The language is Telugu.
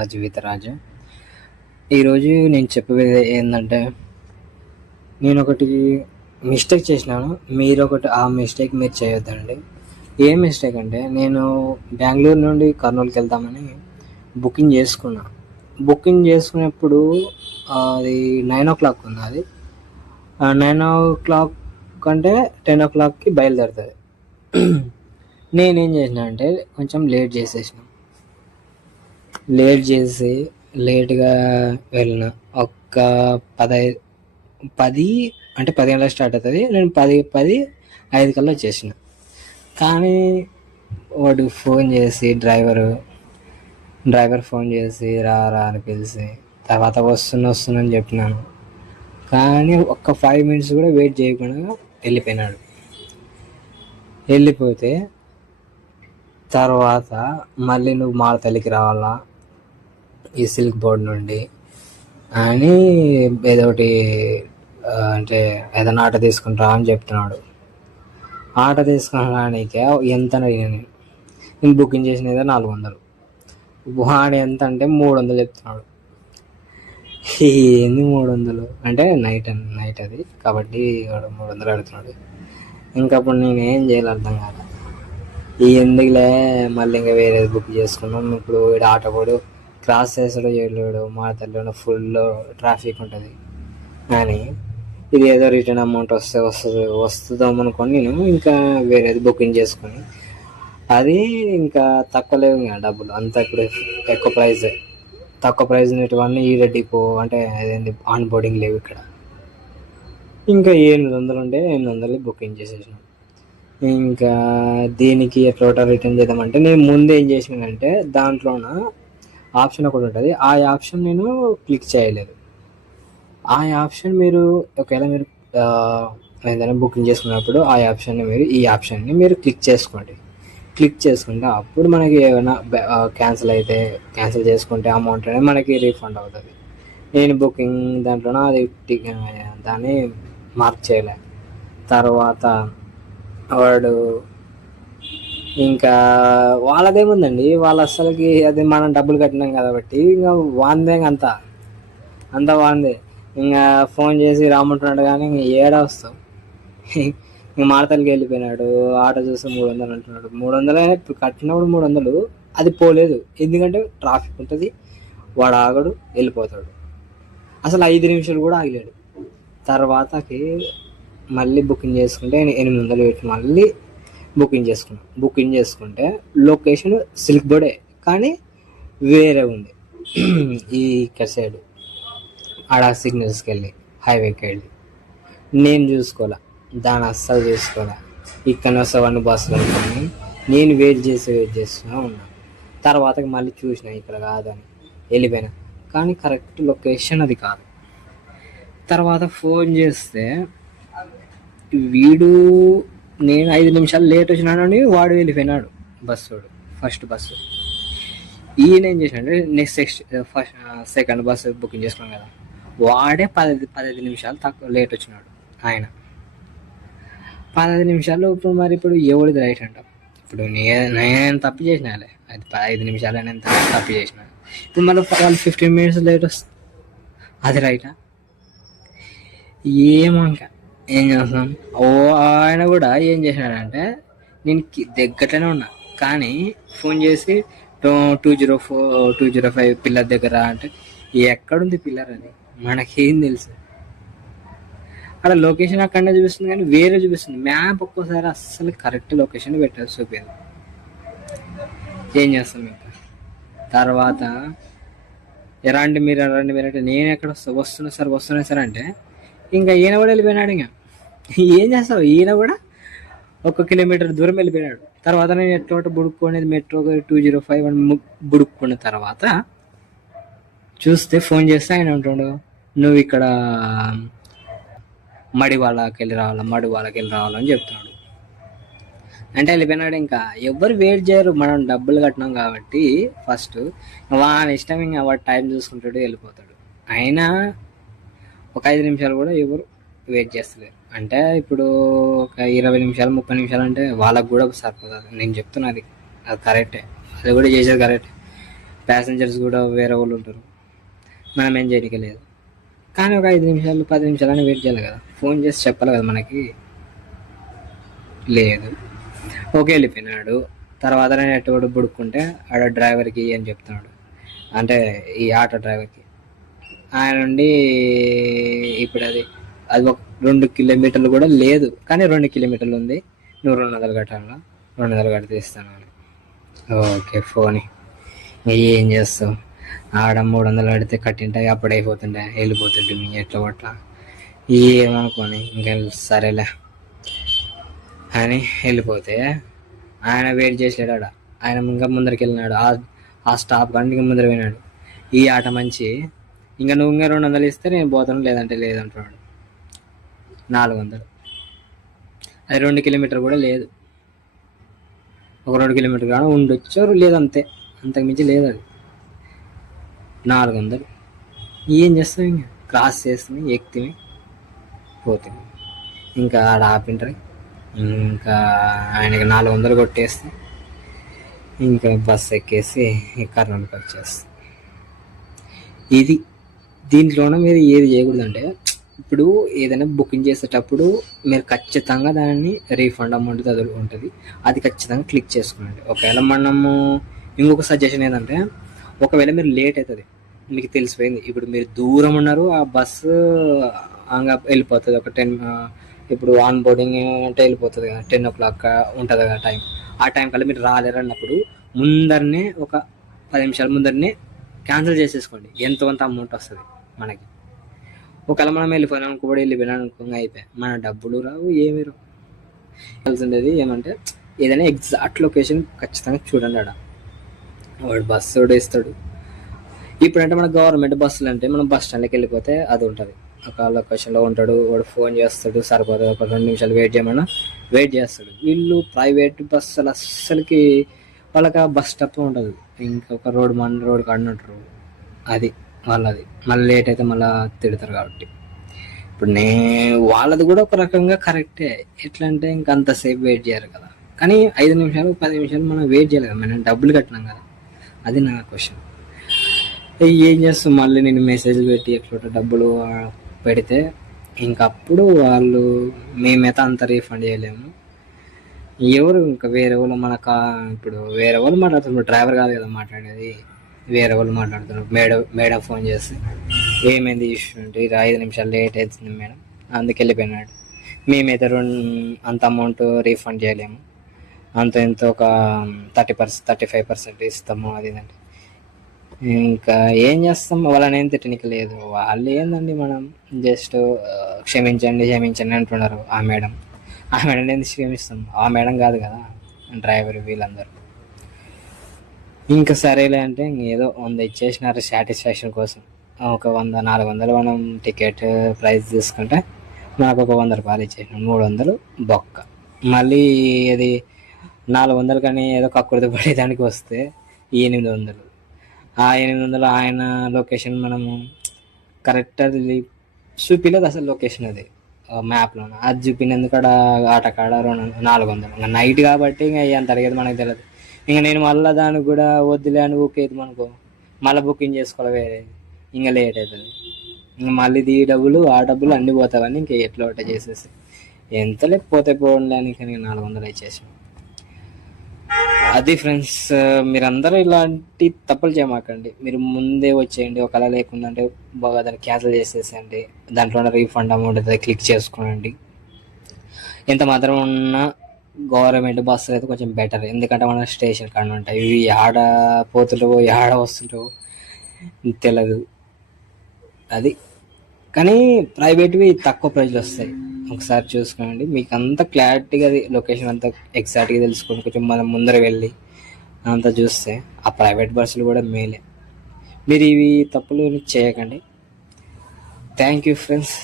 నా జీవితరాజు. ఈరోజు నేను చెప్పేది ఏంటంటే, నేను ఒకటి మిస్టేక్ చేసినాను. మీరు ఒకటి ఆ మిస్టేక్ మీరు చేయొద్దండి. ఏం మిస్టేక్ అంటే, నేను బెంగళూరు నుండి కర్నూలుకి వెళ్తామని బుకింగ్ చేసుకున్నా. బుకింగ్ చేసుకునేప్పుడు అది 9 o'clock ఉంది. అది 9 o'clock అంటే 10 o'clockకి బయలుదేరుతుంది. నేనేం చేసిన అంటే కొంచెం లేట్ చేసి లేట్గా వెళ్ళిన. ఒక 10 అంటే 10 గంటలకు స్టార్ట్ అవుతుంది. నేను 10:05 కల్లా వచ్చేసిన. కానీ వాడు ఫోన్ చేసి డ్రైవర్ ఫోన్ చేసి రా అని పిలిచి తర్వాత వస్తుందని చెప్పినాను. కానీ ఒక్క 5 minutes కూడా వెయిట్ చేయకుండా వెళ్ళిపోయినాడు. వెళ్ళిపోతే తర్వాత మళ్ళీ నువ్వు మాడతల్లికి రావాలా ఈ సిల్క్ బోర్డ్ నుండి అని ఏదోటి అంటే ఏదైనా ఆట తీసుకుంటా అని చెప్తున్నాడు. ఆట తీసుకురానికే ఎంత నేను బుకింగ్ చేసినది 400. వాడు ఎంత అంటే 300 చెప్తున్నాడు. ఏంది 300 అంటే నైట్ అది కాబట్టి వాడు 300 అడుగుతున్నాడు. ఇంకప్పుడు నేను ఏం చేయాలి అర్థం కాదు. ఎందుకులే మళ్ళీ ఇంకా వేరేది బుక్ చేసుకున్నాం. ఇప్పుడు వీడు ఆటో కూడా క్రాస్ చేసాడో చేయలేడు, మా తల్లిలో ఫుల్ ట్రాఫిక్ ఉంటుంది. కానీ ఇది ఏదో రిటర్న్ అమౌంట్ వస్తుందాం అనుకొని నేను ఇంకా వేరేది బుకింగ్ చేసుకొని, అది ఇంకా తక్కువ లేవు ఇంకా డబ్బులు అంతా. ఇప్పుడు తక్కువ ప్రైజ్ ఉన్నటువన్నీ ఈడ డిపో అంటే అదేంటి ఆన్ బోర్డింగ్ లేవు ఇక్కడ. ఇంకా 800 ఉంటే 800 బుకింగ్ చేసేసినాం. ఇంకా దీనికి ఎట్లా రిటర్న్ చేద్దామంటే, నేను ముందు ఏం చేసినానంటే దాంట్లోన ఆప్షన్ ఒకటి ఉంటుంది. ఆ ఆప్షన్ నేను క్లిక్ చేయలేదు. ఆ ఆప్షన్ మీరు ఒకవేళ మీరు ఏదైనా బుకింగ్ చేసుకున్నప్పుడు ఈ ఆప్షన్ని మీరు క్లిక్ చేసుకోండి. క్లిక్ చేసుకుంటే అప్పుడు మనకి ఏమైనా క్యాన్సిల్ చేసుకుంటే అమౌంట్ అనేది మనకి రీఫండ్ అవుతుంది. నేను బుకింగ్ దాంట్లోన అది దాన్ని మార్క్ చేయలే. తర్వాత వాడు ఇంకా వాళ్ళదేముందండి, వాళ్ళు అస్సలకి అది మనం డబ్బులు కట్టినాం కాబట్టి ఇంకా వాందే అంతా వాందే. ఇంకా ఫోన్ చేసి రామంటున్నాడు కానీ ఇంక ఏడా వస్తావు. ఇంక మాడతలకి వెళ్ళిపోయినాడు. ఆటో చూస్తే 300 అంటున్నాడు. 300 ఇప్పుడు కట్టినప్పుడు 300 అది పోలేదు. ఎందుకంటే ట్రాఫిక్ ఉంటుంది, వాడు ఆగడు, వెళ్ళిపోతాడు. అసలు 5 నిమిషాలు కూడా ఆగలేడు. తర్వాతకి మళ్ళీ బుకింగ్ చేసుకుంటే 800 పెట్టి మళ్ళీ బుకింగ్ చేసుకుంటే లొకేషన్ సిల్క్ బోర్డే కానీ వేరే ఉంది. ఈ ఇక్కడ సైడ్ ఆడ సిగ్నల్స్కి వెళ్ళి హైవేకి వెళ్ళి నేను చూసుకోలే, దాన్ని అస్సలు చూసుకోలే. ఇక్కడ వస్తావన్నీ బస్సులు అనుకుని నేను వెయిట్ చేస్తూనే ఉన్నాను. తర్వాతకి మళ్ళీ చూసిన ఇక్కడ కాదని వెళ్ళిపోయినా. కానీ కరెక్ట్ లొకేషన్ అది కాదు. తర్వాత ఫోన్ చేస్తే వీడు నేను 5 నిమిషాలు లేట్ వచ్చినానని వాడు వెళ్ళిపోయినాడు. First bus. ఈయన ఏం చేసినాడు, సెకండ్ బస్సు బుకింగ్ చేసుకున్నాం కదా, వాడే 15 నిమిషాలు తక్కువ లేట్ వచ్చినాడు. ఆయన 15 నిమిషాలు. ఇప్పుడు ఎవడిది రైట్ అంటాం? ఇప్పుడు నేను తప్పు చేసినాలే, అది 5 నిమిషాలు నేను తప్పు చేసిన. ఇప్పుడు మళ్ళీ వాళ్ళు 15 minutes లేట్ వస్తుంది, అది రైటా? ఏం చేస్తున్నాం. ఆయన కూడా ఏం చేసినాడంటే, నేను దగ్గరలోనే ఉన్నా కానీ ఫోన్ చేసి 205 పిల్లర్ దగ్గర అంటే, ఎక్కడుంది పిల్లర్ అని మనకేం తెలుసు? అక్కడ లొకేషన్ అక్కడనే చూపిస్తుంది కానీ వేరే చూపిస్తుంది. మ్యాప్ ఒక్కోసారి అస్సలు కరెక్ట్ లొకేషన్ పెట్టారు చూపేది. ఏం చేస్తాం ఇంకా? తర్వాత మీరు ఎరండి అంటే, నేను ఎక్కడ వస్తున్నా సార్ అంటే ఇంకా ఈయన కూడా వెళ్ళిపోయినాడు. ఇంకా ఏం చేస్తావు? ఈయన కూడా 1 kilometer దూరం వెళ్ళిపోయినాడు. తర్వాత నేను ఎట్లా బుడుక్కునేది మెట్రో 205 అని బుడుక్కున్న తర్వాత చూస్తే ఫోన్ చేస్తే ఆయన ఉంటుండు, నువ్వు ఇక్కడ మడివాళ్ళకి వెళ్ళి రావాలని చెప్తున్నాడు. అంటే వెళ్ళిపోయినాడు. ఇంకా ఎవరు వెయిట్ చేయరు, మనం డబ్బులు కట్టినాం కాబట్టి. ఫస్ట్ వాని ఇష్టం, ఇంకా వాడు టైం చూసుకుంటాడు, వెళ్ళిపోతాడు. అయినా ఒక 5 నిమిషాలు కూడా ఎవరు వెయిట్ చేస్తలేరు. అంటే ఇప్పుడు ఒక 20 నిమిషాలు 30 నిమిషాలు అంటే వాళ్ళకు కూడా సరిపోతుంది. నేను చెప్తున్నా అది కరెక్టే, అది కూడా చేసేది కరెక్టే. ప్యాసింజర్స్ కూడా వేరే వాళ్ళు ఉంటారు, మనం ఏం చేయడానికి లేదు. కానీ ఒక 5 నిమిషాలు 10 నిమిషాలని వెయిట్ చేయాలి కదా, ఫోన్ చేసి చెప్పాలి కదా మనకి. లేదు, ఓకే వెళ్ళిపోయినాడు. తర్వాత నేను ఎట్టుబడి బుడుక్కుంటే ఆడ డ్రైవర్కి అని చెప్తున్నాడు, అంటే ఈ ఆటో డ్రైవర్కి. ఆయన నుండి ఇప్పుడు అది అది ఒక 2 కిలోమీటర్లు కూడా లేదు, కానీ 2 కిలోమీటర్లు ఉంది, నువ్వు 200 కట్టాలా, 200 కడితే ఇస్తాను అని. ఓకే ఫోన్ ఏం చేస్తావు, ఆడ 300 కడితే కట్టింటే అప్పుడు అయిపోతుండే, వెళ్ళిపోతుంటే మీ ఎట్లా పట్ల ఏమనుకోని ఇంకా సరేలే అని వెళ్ళిపోతే ఆయన వెయిట్ చేసాడు ఆడ. ఆయన ఇంకా ముందరికి వెళ్ళినాడు, ఆ స్టాప్ కానీ ముందర పోయినాడు. ఈ ఆట మంచి, ఇంకా నువ్వు ఇంకా 200 ఇస్తే నేను పోతాను, లేదంటే లేదంటున్నాడు. 400, అది 2 కిలోమీటర్ కూడా లేదు, ఒక 2 కిలోమీటర్ కానీ ఉండొచ్చు లేదు, అంతే, అంతకుమించి లేదు. అది 400 ఏం చేస్తావు, ఇంకా క్రాస్ చేస్తుంది, ఎక్కితే పోతుంది. ఇంకా ఆడ ఆపింటారు, ఇంకా ఆయనకి 400 కొట్టేస్తే ఇంకా బస్సు ఎక్కేసి కర్నూలుకి వచ్చేస్తాం. ఇది దీంట్లోనే మీరు ఏది చేయకూడదంటే, ఇప్పుడు ఏదైనా బుకింగ్ చేసేటప్పుడు మీరు ఖచ్చితంగా దాన్ని రీఫండ్ అమౌంట్ అది ఉంటుంది, అది ఖచ్చితంగా క్లిక్ చేసుకోండి. ఒకవేళ మనము ఇంకొక సజెషన్ ఏంటంటే, ఒకవేళ మీరు లేట్ అవుతుంది, మీకు తెలిసిపోయింది, ఇప్పుడు మీరు దూరం ఉన్నారు, ఆ బస్సు వెళ్ళిపోతుంది ఒక 10, ఇప్పుడు ఆన్ బోర్డింగ్ అంటే వెళ్ళిపోతుంది కదా, 10 o'clock ఉంటుంది కదా టైం, ఆ టైం కల్లా మీరు రాలేరు అన్నప్పుడు ముందరనే ఒక 10 నిమిషాల ముందరనే క్యాన్సిల్ చేసేసుకోండి, ఎంతోంత అమౌంట్ వస్తుంది మనకి. ఒకవేళ మనం వెళ్ళిపోయినా కూడా వెళ్ళిపోయినా అనుకోగా అయిపోయాయి, మన డబ్బులు రావు, ఏమీ రావు. ఉండేది ఏమంటే, ఏదైనా ఎగ్జాక్ట్ లొకేషన్ ఖచ్చితంగా చూడండి. ఆడ వాడు బస్సు ఇస్తాడు. ఇప్పుడంటే మన గవర్నమెంట్ బస్సులు అంటే మనం బస్ స్టాండ్కి వెళ్ళిపోతే అది ఉంటుంది, ఒక లొకేషన్లో ఉంటాడు, వాడు ఫోన్ చేస్తాడు, సరిపోతుంది, ఒక 2 నిమిషాలు వెయిట్ చేయమన్నా వెయిట్ చేస్తాడు. వీళ్ళు ప్రైవేట్ బస్సులు అస్సలకి వాళ్ళకి ఆ బస్ స్టాప్ ఉండదు, ఇంకొక రోడ్ కాడిన ఉంటారు, అది వాళ్ళది. మళ్ళీ లేట్ అయితే మళ్ళీ తిడతారు. కాబట్టి ఇప్పుడు వాళ్ళది కూడా ఒక రకంగా కరెక్టే, ఎట్లా అంటే ఇంకా అంతసేపు వెయిట్ చేయరు కదా, కానీ 5 నిమిషాలు 10 నిమిషాలు మనం వెయిట్ చేయలేదు కదా, మనం డబ్బులు కట్టినాం కదా. అది నా క్వశ్చన్. ఏం చేస్తాం, మళ్ళీ నేను మెసేజ్లు పెట్టి ఎట్లా డబ్బులు పెడితే ఇంకప్పుడు వాళ్ళు మేమైతే అంత రీఫండ్ చేయలేము. ఎవరు ఇంకా వేరే వాళ్ళు ఇప్పుడు వేరే వాళ్ళు మాట్లాడుతున్నారు, డ్రైవర్ కాదు కదా మాట్లాడేది, వేరే వాళ్ళు మాట్లాడుతున్నారు. మేడం ఫోన్ చేసి ఏమైంది ఇష్యూ అంటే, 5 నిమిషాలు లేట్ అవుతుంది మేడం, అందుకు వెళ్ళిపోయినాడు, మేమైతే అంత అమౌంట్ రీఫండ్ చేయలేము, అంత ఎంత ఒక 35% ఇస్తాము, అది ఇదంటే. ఇంకా ఏం చేస్తాం, వాళ్ళని ఏం తిట్టనికి లేదు, వాళ్ళు ఏందండి, మనం జస్ట్ క్షమించండి అంటున్నారు. ఆ మేడం ఎందుకు క్షమిస్తాం, ఆ మేడం కాదు కదా డ్రైవర్, వీళ్ళందరూ. ఇంకా సరేలే అంటే ఏదో 100 ఇచ్చేసినారు సాటిస్ఫాక్షన్ కోసం. ఒక 400 మనం టికెట్ ప్రైస్ తీసుకుంటే నాకు ఒక 100 రూపాయలు ఇచ్చేసినాం, 300 బొక్క. మళ్ళీ అది 400 కానీ ఏదో కక్కుర్తి పడేదానికి వస్తే 800. ఆ 800 ఆయన లొకేషన్ మనము కరెక్ట్ అది చూపించలేదు అసలు, లొకేషన్ అది మ్యాప్లో అది చూపినందుకు ఆట కాడ 400. ఇంకా నైట్ కాబట్టి ఇంకా ఎంత అడిగేది మనకు తెలియదు. ఇంకా నేను మళ్ళీ దానికి కూడా వద్దులే అని ఊకేది అనుకో, మళ్ళీ బుకింగ్ చేసుకోవాలి వేరే, ఇంకా లేట్ అవుతుంది. ఇంకా మళ్ళీ డబ్బులు ఆ డబ్బులు అన్నీ పోతావని ఇంకా ఎట్లా ఒకటే చేసేసి ఎంత లేకపోతే పోవడానికి 400 ఇచ్చేసాం. అది ఫ్రెండ్స్, మీరందరూ ఇలాంటి తప్పులు చేయమాకండి, మీరు ముందే వచ్చేయండి. ఒకవేళ లేకుండా అంటే బాగా దాన్ని క్యాన్సిల్ చేసేసండి, దాంట్లో రీఫండ్ అమౌంట్ అయితే క్లిక్ చేసుకోనండి. ఎంత మాత్రం ఉన్న గవర్నమెంట్ బస్సులు అయితే కొంచెం బెటర్, ఎందుకంటే మన స్టేషన్ కాడ ఉంటాయి, ఇవి ఆడ పోతుంటావో ఆడ వస్తుంటావో తెలియదు. అది కానీ ప్రైవేట్వి తక్కువ ప్రైజ్లు వస్తాయి, ఒకసారి చూసుకోండి, మీకు అంత క్లారిటీగా అది లొకేషన్ అంతా ఎగ్జాక్ట్గా తెలుసుకొని కొంచెం మనం ముందర వెళ్ళి అంతా చూస్తే ఆ ప్రైవేట్ బస్సులు కూడా మేలే. మీరు ఇవి తప్పులు చేయకండి. Thank you friends.